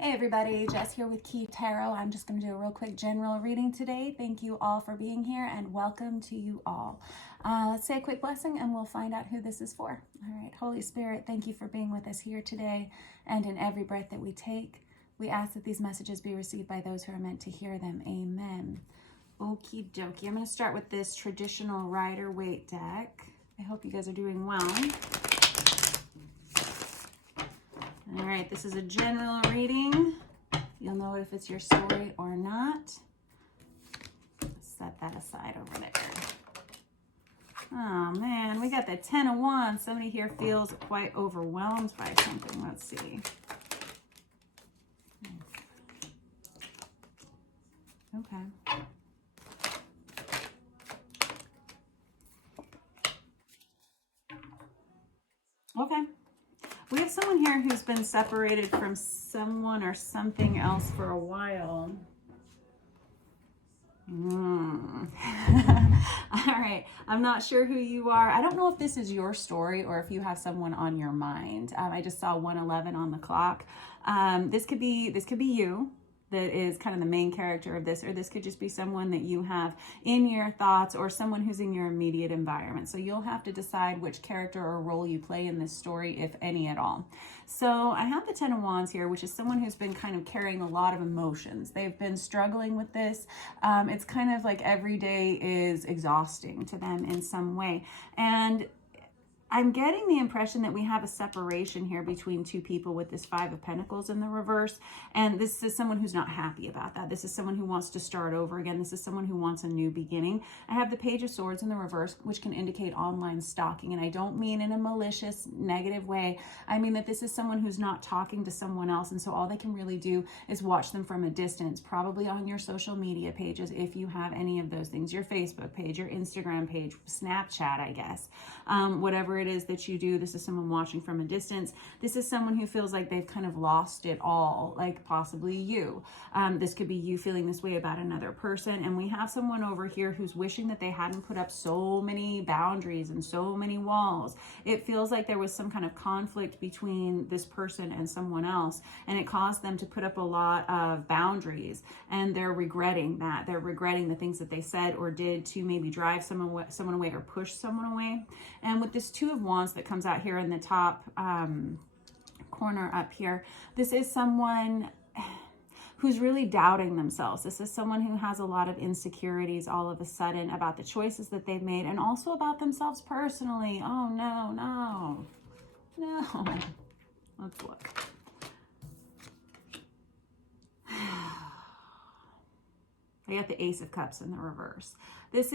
Hey everybody, Jess here with Key Tarot. I'm just going to do a real quick general reading today. Thank you all for being here and welcome to you all. Let's say a quick blessing and we'll find out who this is for. All right, Holy Spirit, thank you for being with us here today and in every breath that we take. We ask that these messages be received by those who are meant to hear them. Amen. Okie dokie. I'm going to start with this traditional Rider-Waite deck. I hope you guys are doing well. All right, this is a general reading. You'll know if it's your story or not. Set that aside over there. Oh man, we got the 10 of Wands. Somebody here feels quite overwhelmed by something. Let's see. Okay. Okay. We have someone here who's been separated from someone or something else for a while. All right. I'm not sure who you are. I don't know if this is your story or if you have someone on your mind. I just saw 1:11 on the clock. This could be you. That is kind of the main character of this, or this could just be someone that you have in your thoughts or someone who's in your immediate environment. So you'll have to decide which character or role you play in this story, if any at all. So I have the 10 of Wands here, which is someone who's been kind of carrying a lot of emotions. They've been struggling with this. It's kind of like every day is exhausting to them in some way. And I'm getting the impression that we have a separation here between two people with this 5 of Pentacles in the reverse. And this is someone who's not happy about that. This is someone who wants to start over again. This is someone who wants a new beginning. I have the Page of Swords in the reverse, which can indicate online stalking. And I don't mean in a malicious, negative way. I mean that this is someone who's not talking to someone else. And so all they can really do is watch them from a distance, probably on your social media pages, if you have any of those things, your Facebook page, your Instagram page, Snapchat, I guess, whatever it is that you do. This is someone watching from a distance. This is someone who feels like they've kind of lost it all, like possibly you. This could be you feeling this way about another person. And we have someone over here who's wishing that they hadn't put up so many boundaries and so many walls. It feels like there was some kind of conflict between this person and someone else, and it caused them to put up a lot of boundaries, and they're regretting that. They're regretting the things that they said or did to maybe drive someone away or push someone away. And with this 2 of Wands that comes out here in the top corner up here, this is someone who's really doubting themselves. This is someone who has a lot of insecurities all of a sudden about the choices that they've made and also about themselves personally. Oh no, no, no. Let's look. I got the Ace of Cups in the reverse. This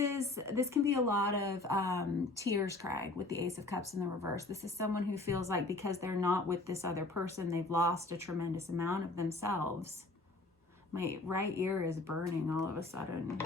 can be a lot of tears cried with the Ace of Cups in the reverse. This is someone who feels like because they're not with this other person, they've lost a tremendous amount of themselves. My right ear is burning all of a sudden.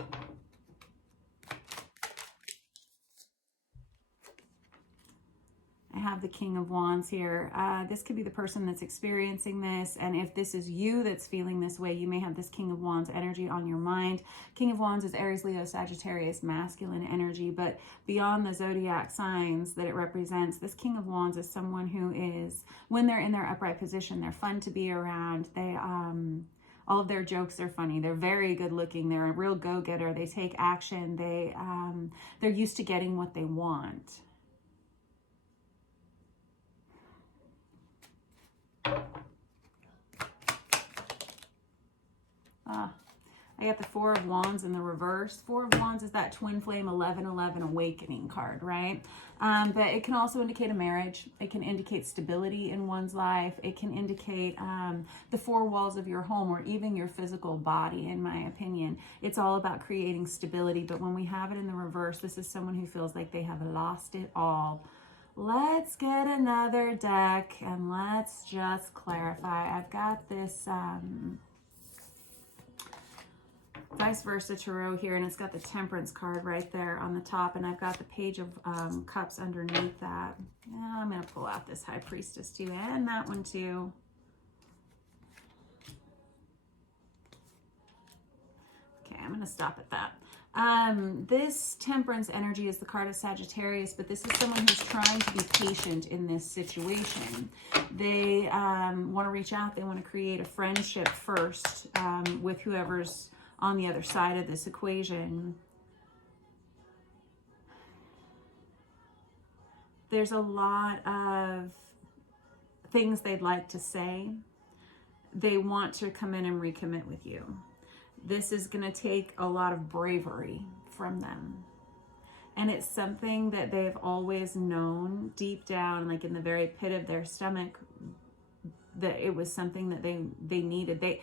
I have the King of Wands here. This could be the person that's experiencing this. And if this is you that's feeling this way, you may have this King of Wands energy on your mind. King of Wands is Aries, Leo, Sagittarius, masculine energy. But beyond the zodiac signs that it represents, this King of Wands is someone who is, when they're in their upright position, they're fun to be around. They, all of their jokes are funny. They're very good looking. They're a real go-getter. They take action. They're used to getting what they want. I got the 4 of Wands in the reverse. 4 of Wands is that twin flame 11:11 awakening card, right? But it can also indicate a marriage. It can indicate stability in one's life. It can indicate the 4 walls of your home or even your physical body, in my opinion. It's all about creating stability. But when we have it in the reverse, this is someone who feels like they have lost it all. Let's get another deck and let's just clarify. I've got this vice versa tarot here, and it's got the Temperance card right there on the top, and I've got the Page of Cups underneath that. Now I'm going to pull out this High Priestess too, and that one too. Okay, I'm going to stop at that. This temperance energy is the card of Sagittarius, but this is someone who's trying to be patient in this situation. They want to reach out. They want to create a friendship first with whoever's on the other side of this equation. There's a lot of things they'd like to say. They want to come in and recommit with you. This is going to take a lot of bravery from them. And it's something that they've always known deep down, like in the very pit of their stomach, that it was something that they needed.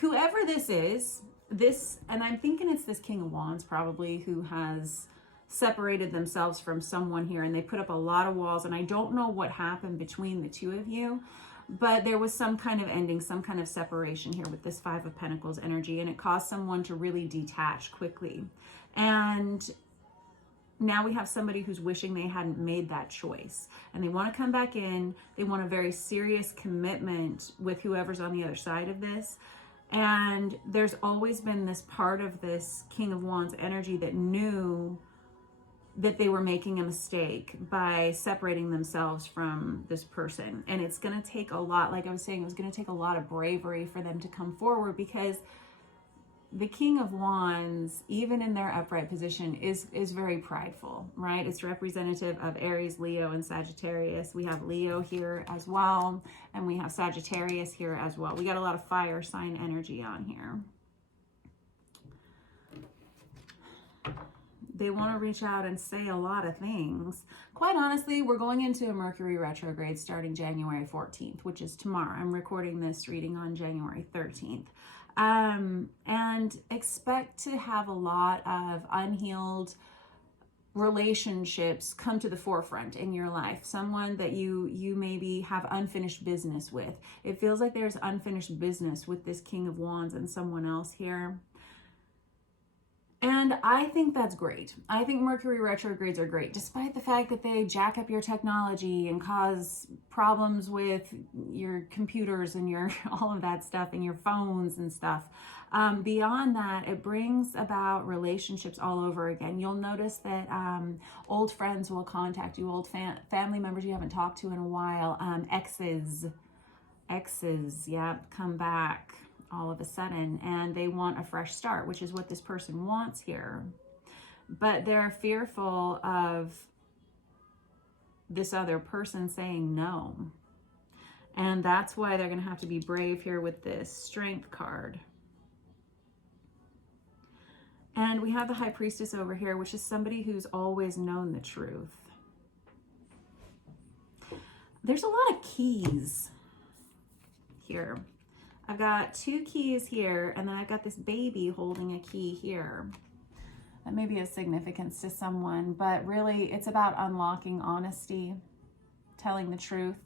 Whoever this is, and I'm thinking it's this King of Wands probably, who has separated themselves from someone here, and they put up a lot of walls, and I don't know what happened between the two of you, but there was some kind of ending, some kind of separation here with this Five of Pentacles energy, and it caused someone to really detach quickly. And now we have somebody who's wishing they hadn't made that choice, and they want to come back in. They want a very serious commitment with whoever's on the other side of this. And there's always been this part of this King of Wands energy that knew that they were making a mistake by separating themselves from this person. And it's going to take a lot, like I was saying, it was going to take a lot of bravery for them to come forward, because the King of Wands, even in their upright position, is very prideful, right? It's representative of Aries, Leo, and Sagittarius. We have Leo here as well, and we have Sagittarius here as well. We got a lot of fire sign energy on here. They want to reach out and say a lot of things. Quite honestly, we're going into a Mercury retrograde starting January 14th, which is tomorrow. I'm recording this reading on January 13th. And expect to have a lot of unhealed relationships come to the forefront in your life. Someone that you maybe have unfinished business with. It feels like there's unfinished business with this King of Wands and someone else here. And I think that's great. I think Mercury retrogrades are great, despite the fact that they jack up your technology and cause problems with your computers and your all of that stuff and your phones and stuff. Beyond that, it brings about relationships all over again. You'll notice that old friends will contact you, old family members you haven't talked to in a while, exes, yeah, come back all of a sudden, and they want a fresh start, which is what this person wants here. But they're fearful of this other person saying no. And that's why they're going to have to be brave here with this Strength card. And we have the High Priestess over here, which is somebody who's always known the truth. There's a lot of keys here. I've got 2 keys here, and then I've got this baby holding a key here. That may be of significance to someone, but really it's about unlocking honesty, telling the truth.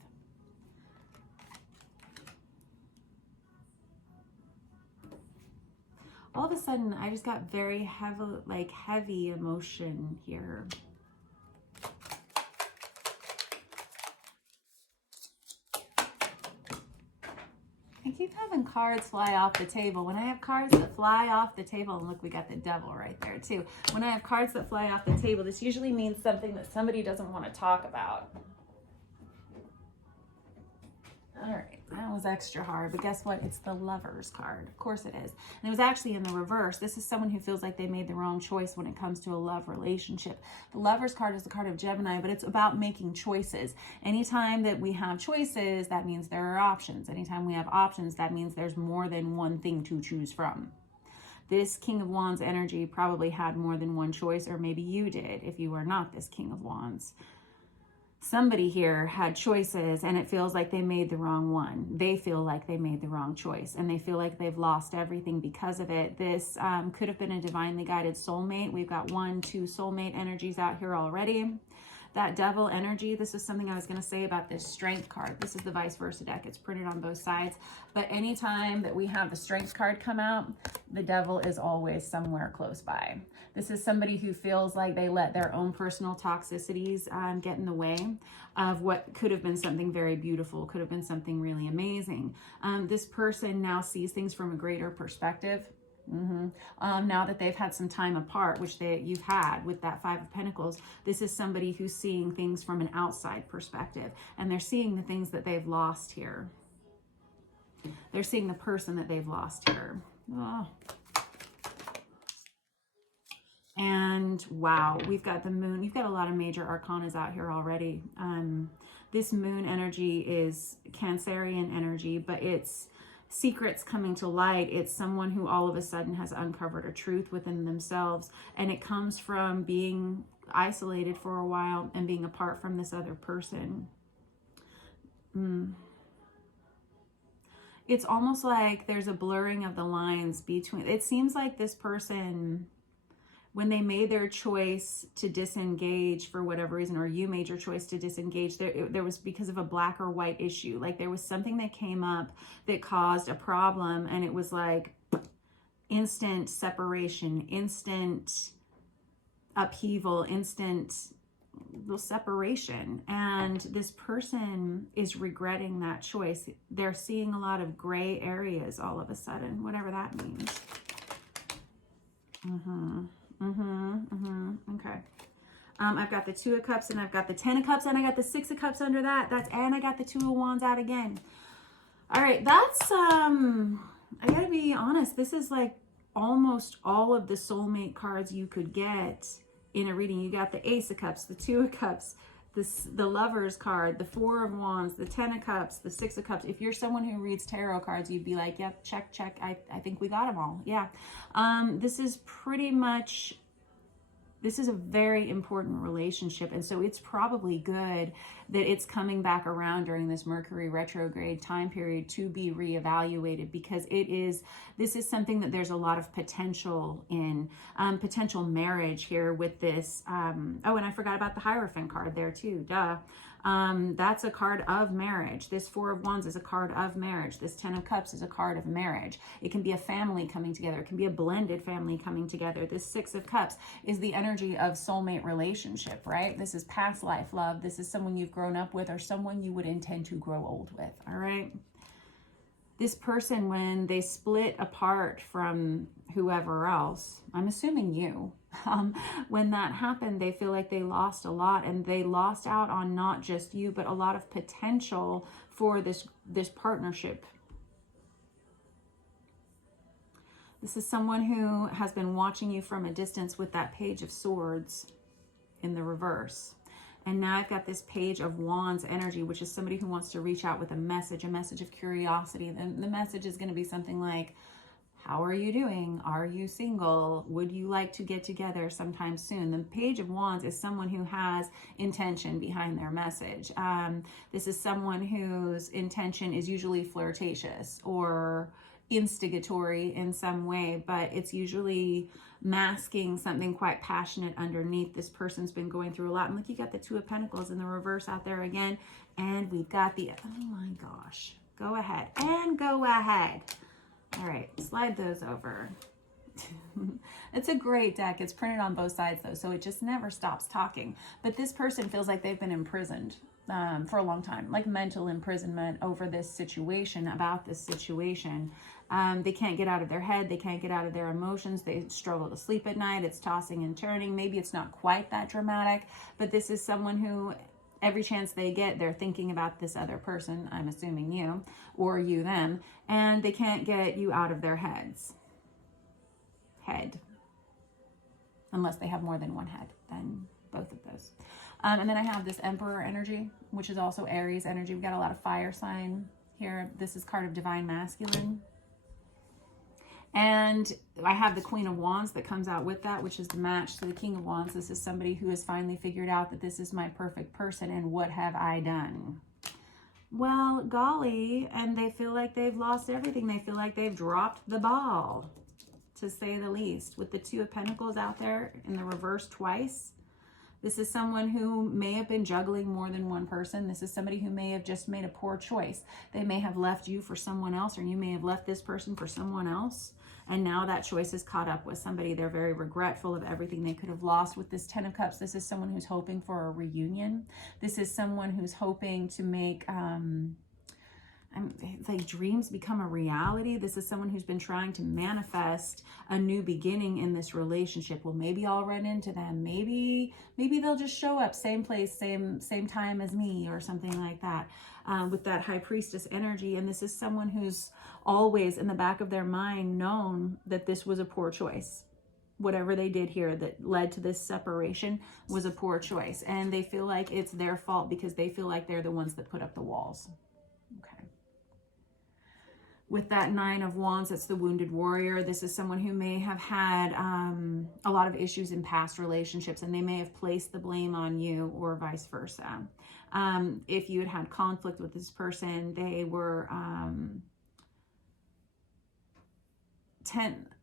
All of a sudden, I just got very heavy emotion here. I keep having cards fly off the table. When I have cards that fly off the table, and look, we got the devil right there too. When I have cards that fly off the table, this usually means something that somebody doesn't want to talk about. All right, that was extra hard, but guess what? It's the Lover's card. Of course it is. And it was actually in the reverse. This is someone who feels like they made the wrong choice when it comes to a love relationship. The Lover's card is the card of Gemini, but it's about making choices. Anytime that we have choices, that means there are options. Anytime we have options, that means there's more than one thing to choose from. This King of Wands energy probably had more than one choice, or maybe you did if you are not this King of Wands. Somebody here had choices, and it feels like they made the wrong one. They feel like they made the wrong choice, and they feel like they've lost everything because of it. This could have been a divinely guided soulmate. We've got 1, 2 soulmate energies out here already. That devil energy, this is something I was going to say about this Strength card. This is the vice versa deck. It's printed on both sides. But anytime that we have the Strength card come out, the devil is always somewhere close by. This is somebody who feels like they let their own personal toxicities get in the way of what could have been something very beautiful, could have been something really amazing. This person now sees things from a greater perspective. Now that they've had some time apart, which you've had with that Five of Pentacles, this is somebody who's seeing things from an outside perspective, and they're seeing the things that they've lost here. They're seeing the person that they've lost here. Oh. And wow, we've got the moon. You've got a lot of major arcanas out here already. This moon energy is Cancerian energy, but it's secrets coming to light. It's someone who all of a sudden has uncovered a truth within themselves, and it comes from being isolated for a while and being apart from this other person. It's almost like there's a blurring of the lines between, it seems like this person, when they made their choice to disengage for whatever reason, or you made your choice to disengage, there was because of a black or white issue. Like there was something that came up that caused a problem, and it was like instant separation, instant upheaval, instant separation. And this person is regretting that choice. They're seeing a lot of gray areas all of a sudden, whatever that means. Okay. I've got the Two of Cups, and I've got the Ten of Cups, and I got the Six of Cups under that. And I got the Two of Wands out again. All right, that's I gotta be honest, this is like almost all of the soulmate cards you could get in a reading. You got the Ace of Cups, the Two of Cups, the Lover's card, the Four of Wands, the Ten of Cups, the Six of Cups. If you're someone who reads tarot cards, you'd be like, yep, check, check. I think we got them all. Yeah. This is pretty much, this is a very important relationship. And so it's probably good that it's coming back around during this Mercury retrograde time period to be reevaluated, because this is something that there's a lot of potential in, potential marriage here with this. Oh, and I forgot about the Hierophant card there too, duh. That's a card of marriage. This Four of Wands is a card of marriage. This Ten of Cups is a card of marriage. It can be a family coming together. It can be a blended family coming together. This Six of Cups is the energy of soulmate relationship, right? This is past life love. This is someone you've grown up with, or someone you would intend to grow old with, all right? This person, when they split apart from whoever else, I'm assuming you, when that happened, they feel like they lost a lot, and they lost out on not just you, but a lot of potential for this partnership. This is someone who has been watching you from a distance with that Page of Swords in the reverse. And now I've got this Page of Wands energy, which is somebody who wants to reach out with a message of curiosity. And the message is going to be something like, how are you doing? Are you single? Would you like to get together sometime soon? The Page of Wands is someone who has intention behind their message. This is someone whose intention is usually flirtatious or instigatory in some way, but it's usually masking something quite passionate underneath. This person's been going through a lot. And look, you got the Two of Pentacles in the reverse out there again. And we've got the, oh my gosh, go ahead and go ahead. All right, slide those over. It's a great deck. It's printed on both sides though, so it just never stops talking. But this person feels like they've been imprisoned for a long time, like mental imprisonment over this situation, about this situation. They can't get out of their head. They can't get out of their emotions. They struggle to sleep at night. It's tossing and turning. Maybe it's not quite that dramatic, but this is someone who every chance they get, they're thinking about this other person, I'm assuming you, or you them, and they can't get you out of their head. Unless they have more than one head, then both of those. And then I have this Emperor energy, which is also Aries energy. We've got a lot of fire sign here. This is card of Divine Masculine. And I have the Queen of Wands that comes out with that, which is the match to the King of Wands. This is somebody who has finally figured out that this is my perfect person, and what have I done? Well, golly, and they feel like they've lost everything. They feel like they've dropped the ball, to say the least. With the Two of Pentacles out there in the reverse twice, this is someone who may have been juggling more than one person. This is somebody who may have just made a poor choice. They may have left you for someone else, or you may have left this person for someone else. And now that choice is caught up with somebody. They're very regretful of everything they could have lost. With this Ten of Cups, this is someone who's hoping for a reunion. This is someone who's hoping to make, it's like dreams become a reality. This is someone who's been trying to manifest a new beginning in this relationship. Well, maybe I'll run into them. Maybe they'll just show up, same place, same time as me, or something like that, with that high priestess energy. And this is someone who's always in the back of their mind known that this was a poor choice. Whatever they did here that led to this separation was a poor choice. And they feel like it's their fault because they feel like they're the ones that put up the walls. Okay. With that 9 of Wands, that's the wounded warrior. This is someone who may have had a lot of issues in past relationships, and they may have placed the blame on you, or vice versa. If you had had conflict with this person, they were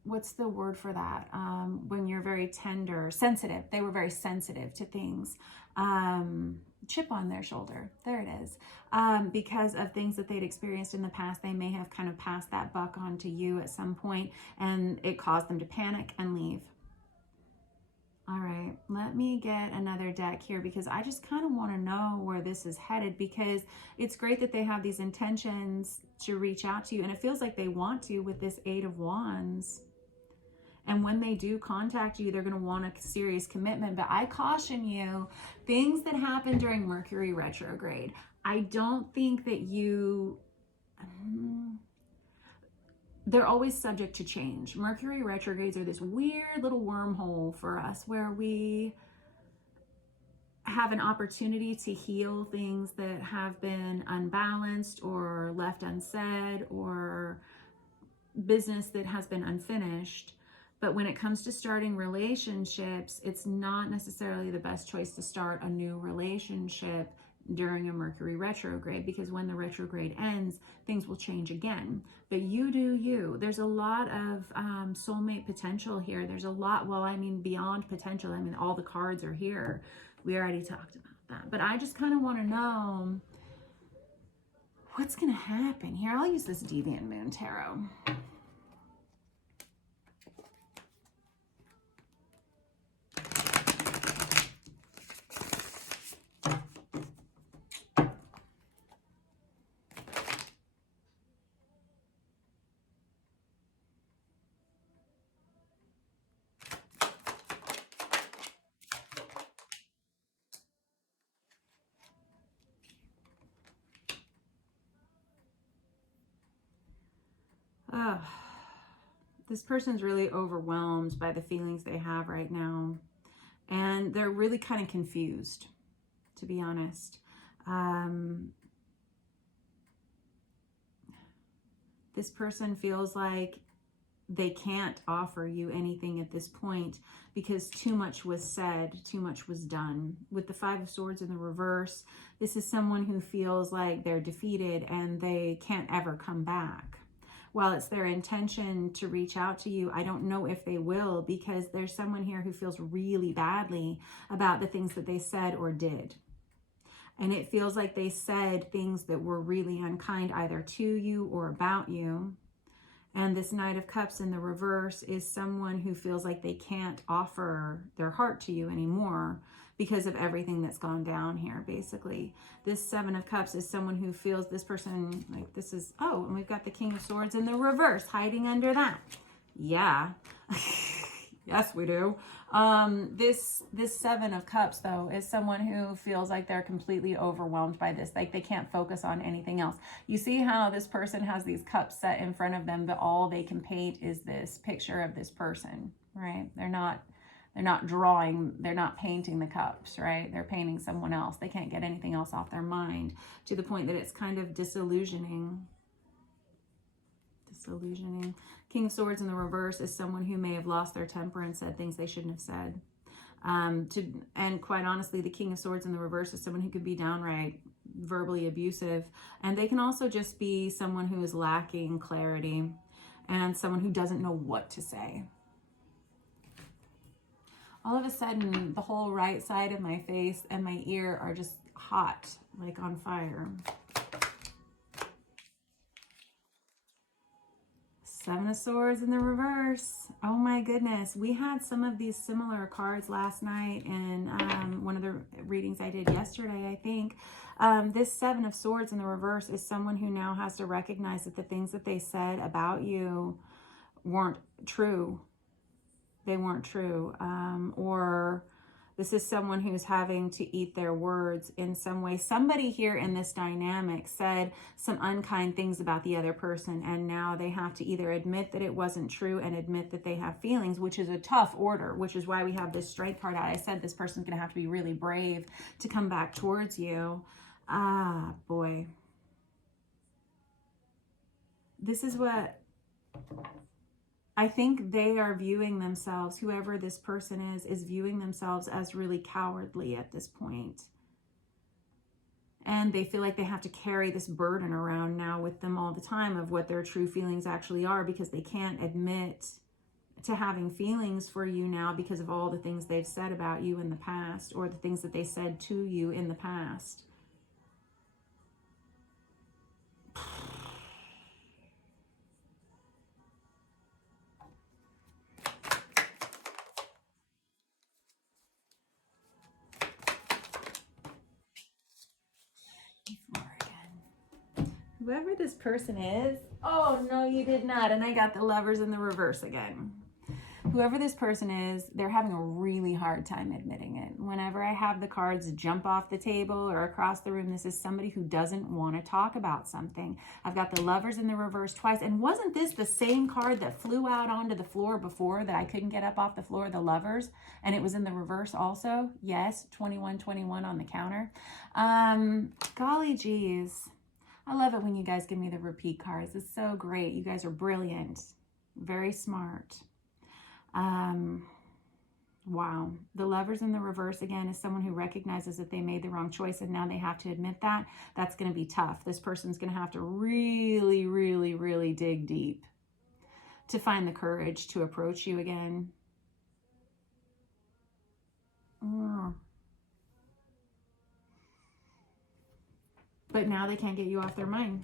what's the word for that? When you're very tender, sensitive. They were very sensitive to things. Chip on their shoulder. There it is. Because of things that they'd experienced in the past, they may have kind of passed that buck on to you at some point, and it caused them to panic and leave. All right, let me get another deck here, because I just kind of want to know where this is headed, because it's great that they have these intentions to reach out to you, and it feels like they want to with this 8 of Wands. And when they do contact you, they're going to want a serious commitment. But I caution you, things that happen during Mercury retrograde, I don't think that they're always subject to change. Mercury retrogrades are this weird little wormhole for us where we have an opportunity to heal things that have been unbalanced or left unsaid, or business that has been unfinished. But when it comes to starting relationships, it's not necessarily the best choice to start a new relationship during a Mercury retrograde, because when the retrograde ends, things will change again. But you do you. There's a lot of soulmate potential here. There's a lot, well, I mean, beyond potential. I mean, all the cards are here. We already talked about that. But I just kind of want to know what's going to happen here. I'll use this Deviant Moon Tarot. This person's really overwhelmed by the feelings they have right now. And they're really kind of confused, to be honest. This person feels like they can't offer you anything at this point because too much was said, too much was done. With the 5 of Swords in the reverse, this is someone who feels like they're defeated and they can't ever come back. While it's their intention to reach out to you, I don't know if they will, because there's someone here who feels really badly about the things that they said or did. And it feels like they said things that were really unkind, either to you or about you. And this Knight of Cups in the reverse is someone who feels like they can't offer their heart to you anymore because of everything that's gone down here, basically. This 7 of Cups is someone who feels this person, like this is, oh, and we've got the King of Swords in the reverse hiding under that. Yeah. Yes, we do. This 7 of Cups, though, is someone who feels like they're completely overwhelmed by this. Like they can't focus on anything else. You see how this person has these cups set in front of them, but all they can paint is this picture of this person, right? They're not drawing, they're not painting the cups, right? They're painting someone else. They can't get anything else off their mind, to the point that it's kind of disillusioning. King of Swords in the reverse is someone who may have lost their temper and said things they shouldn't have said. And quite honestly, the King of Swords in the reverse is someone who could be downright verbally abusive. And they can also just be someone who is lacking clarity and someone who doesn't know what to say. All of a sudden, the whole right side of my face and my ear are just hot, like on fire. Seven of Swords in the reverse. Oh my goodness. We had some of these similar cards last night in one of the readings I did yesterday, I think. This Seven of Swords in the reverse is someone who now has to recognize that the things that they said about you weren't true. They weren't true. Or this is someone who's having to eat their words in some way. Somebody here in this dynamic said some unkind things about the other person, and now they have to either admit that it wasn't true and admit that they have feelings, which is a tough order, which is why we have this Strength card out. I said this person's going to have to be really brave to come back towards you. Ah, boy. This is what I think they are viewing themselves, whoever this person is viewing themselves as really cowardly at this point. And they feel like they have to carry this burden around now with them all the time of what their true feelings actually are, because they can't admit to having feelings for you now because of all the things they've said about you in the past, or the things that they said to you in the past. Whoever this person is, oh no, you did not. And I got the Lovers in the reverse again. Whoever this person is, they're having a really hard time admitting it. Whenever I have the cards jump off the table or across the room, this is somebody who doesn't want to talk about something. I've got the Lovers in the reverse twice. And wasn't this the same card that flew out onto the floor before that I couldn't get up off the floor, the Lovers? And it was in the reverse also? Yes, 2121 on the counter. Golly geez. I love it when you guys give me the repeat cards. It's so great. You guys are brilliant. Very smart. Wow. The Lovers in the reverse, again, is someone who recognizes that they made the wrong choice and now they have to admit that. That's going to be tough. This person's going to have to really, really, really dig deep to find the courage to approach you again. But now they can't get you off their mind.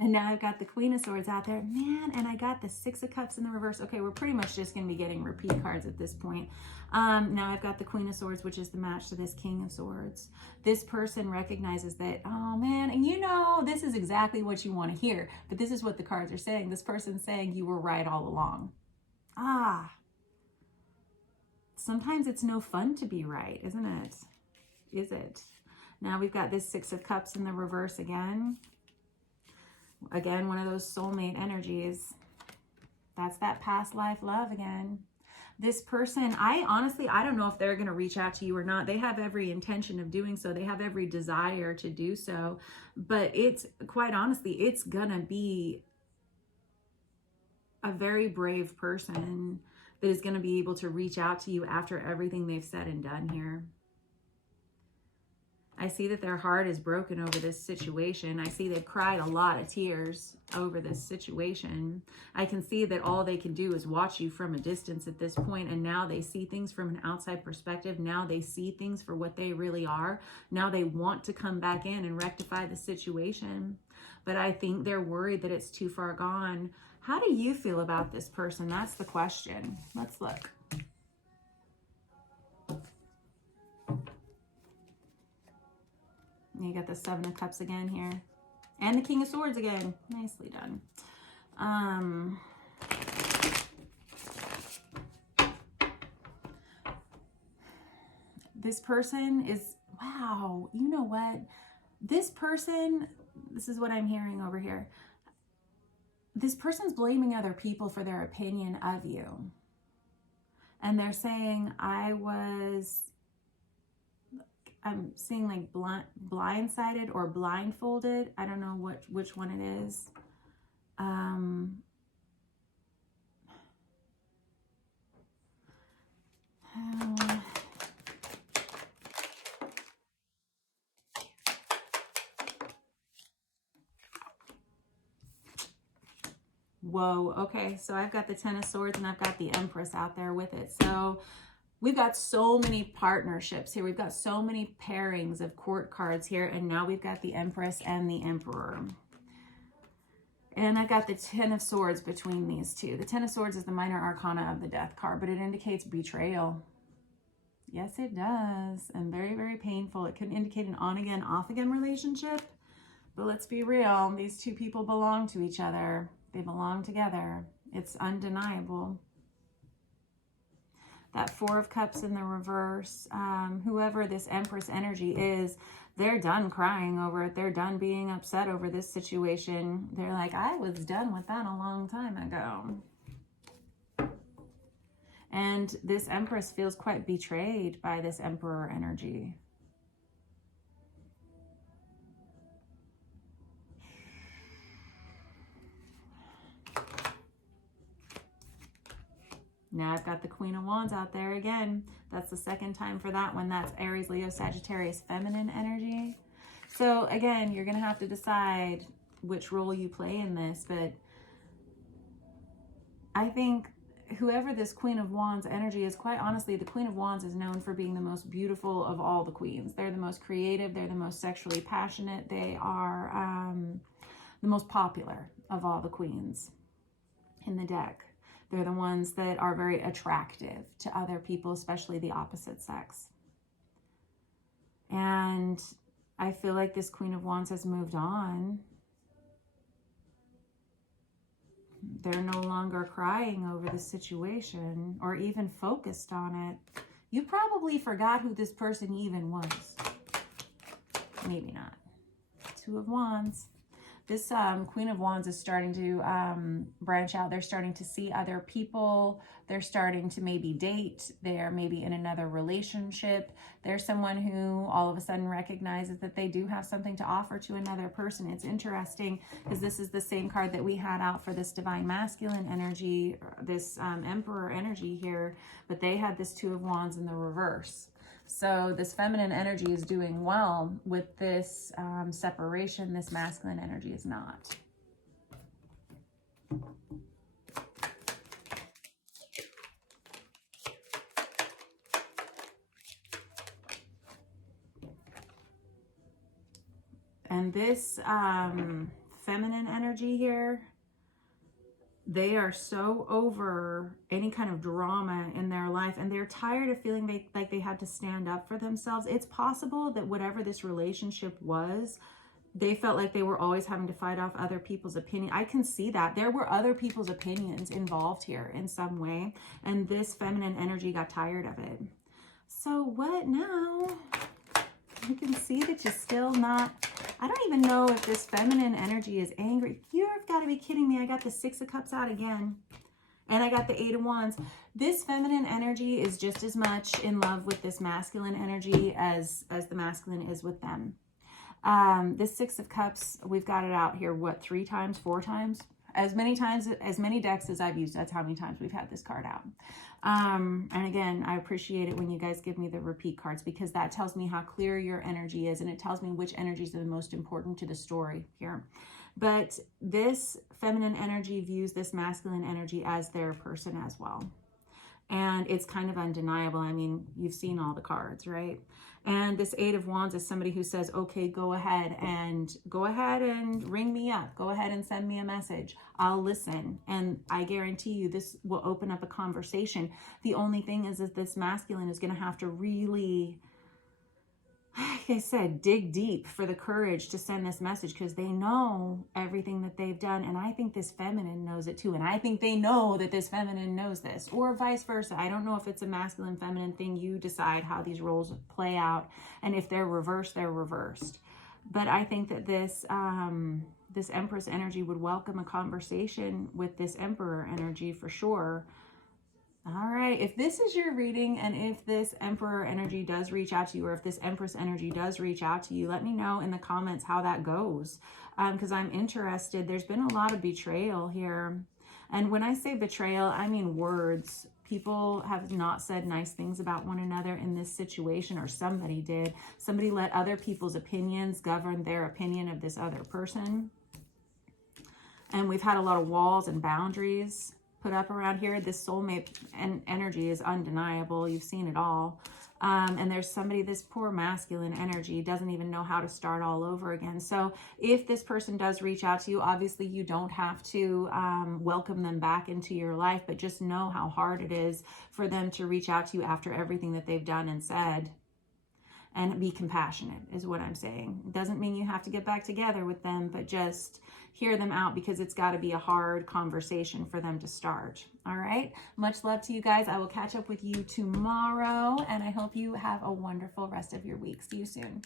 And now I've got the Queen of Swords out there. Man, and I got the Six of Cups in the reverse. Okay, we're pretty much just going to be getting repeat cards at this point. Now I've got the Queen of Swords, which is the match to this King of Swords. This person recognizes that, oh man, and you know, this is exactly what you want to hear. But this is what the cards are saying. This person's saying you were right all along. Ah. Sometimes it's no fun to be right, isn't it? Is it? Now we've got this Six of Cups in the reverse again. Again, one of those soulmate energies. That's that past life love again. This person, I don't know if they're going to reach out to you or not. They have every intention of doing so. They have every desire to do so. But it's, quite honestly, it's going to be a very brave person that is going to be able to reach out to you after everything they've said and done here. I see that their heart is broken over this situation. I see they've cried a lot of tears over this situation. I can see that all they can do is watch you from a distance at this point, and now they see things from an outside perspective. Now they see things for what they really are. Now they want to come back in and rectify the situation. But I think they're worried that it's too far gone. How do you feel about this person? That's the question. Let's look. You got the Seven of Cups again here. And the King of Swords again. Nicely done. This person is, wow, you know what? This person, this is what I'm hearing over here. This person's blaming other people for their opinion of you. And they're saying, I'm seeing like blindsided or blindfolded. I don't know which one it is. Whoa, okay, so I've got the Ten of Swords and I've got the Empress out there with it. So We've got so many partnerships here. We've got so many pairings of court cards here. And now we've got the Empress and the Emperor. And I've got the Ten of Swords between these two. The Ten of Swords is the minor arcana of the Death card, but it indicates betrayal. Yes, it does. And very, very painful. It could indicate an on-again, off-again relationship. But let's be real. These two people belong to each other. They belong together. It's undeniable. That Four of Cups in the reverse. Whoever this Empress energy is, they're done crying over it. They're done being upset over this situation. They're like, I was done with that a long time ago. And this Empress feels quite betrayed by this Emperor energy. Now I've got the Queen of Wands out there again. That's the second time for that one. That's Aries, Leo, Sagittarius, feminine energy. So again, you're going to have to decide which role you play in this. But I think whoever this Queen of Wands energy is, quite honestly, the Queen of Wands is known for being the most beautiful of all the queens. They're the most creative. They're the most sexually passionate. They are the most popular of all the queens in the deck. They're the ones that are very attractive to other people, especially the opposite sex. And I feel like this Queen of Wands has moved on. They're no longer crying over the situation or even focused on it. You probably forgot who this person even was. Maybe not. Two of Wands. This Queen of Wands is starting to branch out. They're starting to see other people. They're starting to maybe date. They're maybe in another relationship. There's someone who all of a sudden recognizes that they do have something to offer to another person. It's interesting because this is the same card that we had out for this Divine Masculine energy, this Emperor energy here, but they had this Two of Wands in the reverse. So this feminine energy is doing well with this separation. This masculine energy is not. And this feminine energy here, they are so over any kind of drama in their life, and they're tired of feeling like they had to stand up for themselves. It's possible that whatever this relationship was, they felt like they were always having to fight off other people's opinion. I can see that. There were other people's opinions involved here in some way, and this feminine energy got tired of it. So what now? You can see that you're still not... I don't even know if this feminine energy is angry. You've got to be kidding me. I got the Six of Cups out again. And I got the Eight of Wands. This feminine energy is just as much in love with this masculine energy as the masculine is with them. This Six of Cups, we've got it out here, what, 3 times, 4 times? As many decks as I've used, that's how many times we've had this card out. And again, I appreciate it when you guys give me the repeat cards, because that tells me how clear your energy is, and it tells me which energies are the most important to the story here. But this feminine energy views this masculine energy as their person as well. And it's kind of undeniable. I mean, you've seen all the cards, right? And this Eight of Wands is somebody who says, okay, go ahead and ring me up. Go ahead and send me a message. I'll listen. And I guarantee you this will open up a conversation. The only thing is that this masculine is going to have to really, like I said, dig deep for the courage to send this message, because they know everything that they've done. And I think this feminine knows it too. And I think they know that this feminine knows this, or vice versa. I don't know if it's a masculine feminine thing. You decide how these roles play out. And if they're reversed, they're reversed. But I think that this, this Empress energy would welcome a conversation with this Emperor energy for sure. All right, if this is your reading, and if this Emperor energy does reach out to you, or if this Empress energy does reach out to you, let me know in the comments how that goes, because I'm interested. There's been a lot of betrayal here. And when I say betrayal, I mean words. People have not said nice things about one another in this situation, or somebody did. Somebody let other people's opinions govern their opinion of this other person. And we've had a lot of walls and boundaries put up around here. This soulmate energy is undeniable. You've seen it all. And there's somebody, this poor masculine energy doesn't even know how to start all over again. So if this person does reach out to you, obviously you don't have to welcome them back into your life, but just know how hard it is for them to reach out to you after everything that they've done and said. And be compassionate is what I'm saying. It doesn't mean you have to get back together with them, but just hear them out, because it's got to be a hard conversation for them to start. All right. Much love to you guys. I will catch up with you tomorrow, and I hope you have a wonderful rest of your week. See you soon.